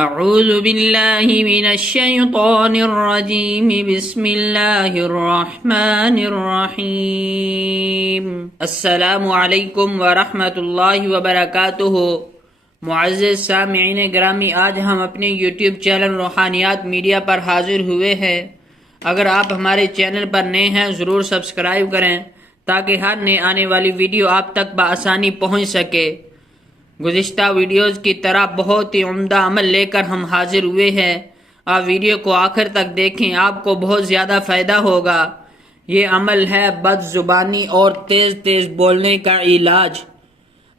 اعوذ باللہ من الشیطان الرجیم بسم اللہ الرحمن الرحیم السلام علیکم ورحمۃ اللہ وبرکاتہ۔ معزز سامعین گرامی، آج ہم اپنے یوٹیوب چینل روحانیات میڈیا پر حاضر ہوئے ہیں۔ اگر آپ ہمارے چینل پر نئے ہیں ضرور سبسکرائب کریں تاکہ ہر نئے آنے والی ویڈیو آپ تک بآسانی پہنچ سکے۔ گزشتہ ویڈیوز کی طرح بہت ہی عمدہ عمل لے کر ہم حاضر ہوئے ہیں۔ آپ ویڈیو کو آخر تک دیکھیں، آپ کو بہت زیادہ فائدہ ہوگا۔ یہ عمل ہے بد زبانی اور تیز تیز بولنے کا علاج۔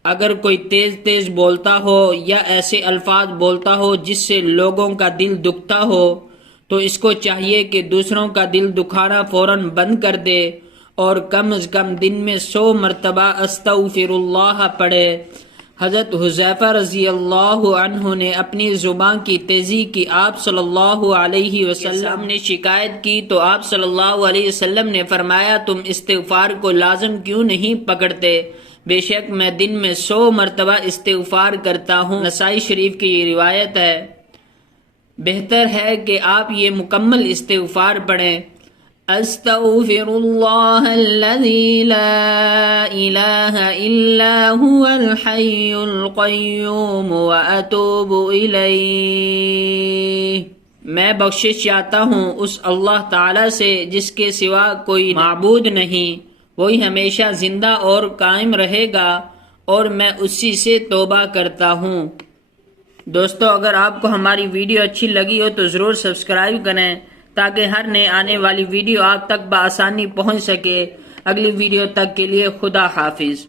اگر کوئی تیز تیز بولتا ہو یا ایسے الفاظ بولتا ہو جس سے لوگوں کا دل دکھتا ہو تو اس کو چاہیے کہ دوسروں کا دل دکھانا فوراً بند کر دے اور کم از کم دن میں 100 مرتبہ استغفر اللہ پڑھے۔ حضرت حذیفہ رضی اللہ عنہ نے اپنی زبان کی تیزی کی آپ صلی اللہ علیہ وسلم نے شکایت کی تو آپ صلی اللہ علیہ وسلم نے فرمایا، تم استغفار کو لازم کیوں نہیں پکڑتے؟ بے شک میں دن میں 100 مرتبہ استغفار کرتا ہوں۔ نسائی شریف کی یہ روایت ہے۔ بہتر ہے کہ آپ یہ مکمل استغفار پڑھیں۔ استغفر اللہ الذی لا الہ الا هو الحی القیوم واتوب الیہ۔ میں بخشش چاہتا ہوں اس اللہ تعالی سے جس کے سوا کوئی معبود نہیں، وہی ہمیشہ زندہ اور قائم رہے گا، اور میں اسی سے توبہ کرتا ہوں۔ دوستو، اگر آپ کو ہماری ویڈیو اچھی لگی ہو تو ضرور سبسکرائب کریں تاکہ ہر نئے آنے والی ویڈیو آپ تک بآسانی پہنچ سکے۔ اگلی ویڈیو تک کے لیے خدا حافظ۔